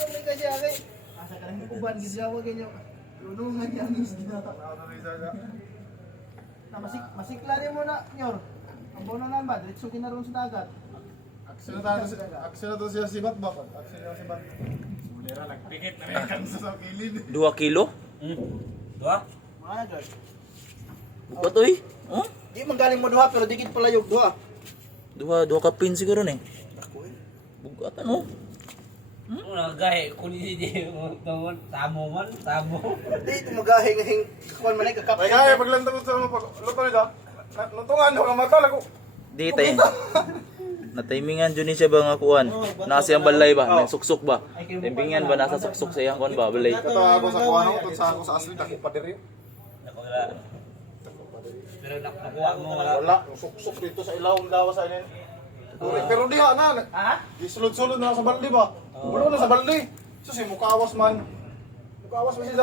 Tuloy kasi aki. Asa ka lang uban, gisawa ganyo. Lunungan yan isda. Na masikla rin mo na, Nyor. Ang bononan ba? Diretso kinaroon sa dagat. Aksyon na to siya si Bat ba? Aksyon na si Bat. Mulira, nagpikit na rin kansa sa kilid. 2 kilo? Dua? Mga God. Ba't oy? Oh? Di manggaling mo duha, pero dikit pala yung duha. 2 ka pin siguro ni. Ako eh. Bugat ano? Una gay kunin si tawon tamo man, tamo. Di, tumagahe ngahing kakuan man ay kakapit. Ay kaya paglantang ko sa mga luto nito. Lutungan ako mata lago. Di tay. Na-timingan dyan siya ba nga kuan? Nasa siyang balay ba? May suksok ba? Timingan ba nasa suksok sa iyang kuan ba? Balay. Kato ako sa kuha no, tut sa ako sa asli dako pa diri. Nakawala. Pero nakuha mo wala. Wala, suksok dito sa ilawom daw sa inin. Pero diha na. Ha? Isulod-sulod na sa baldi ba? Wala na sa baldi. Susi mukawas man. Mukawas man siya.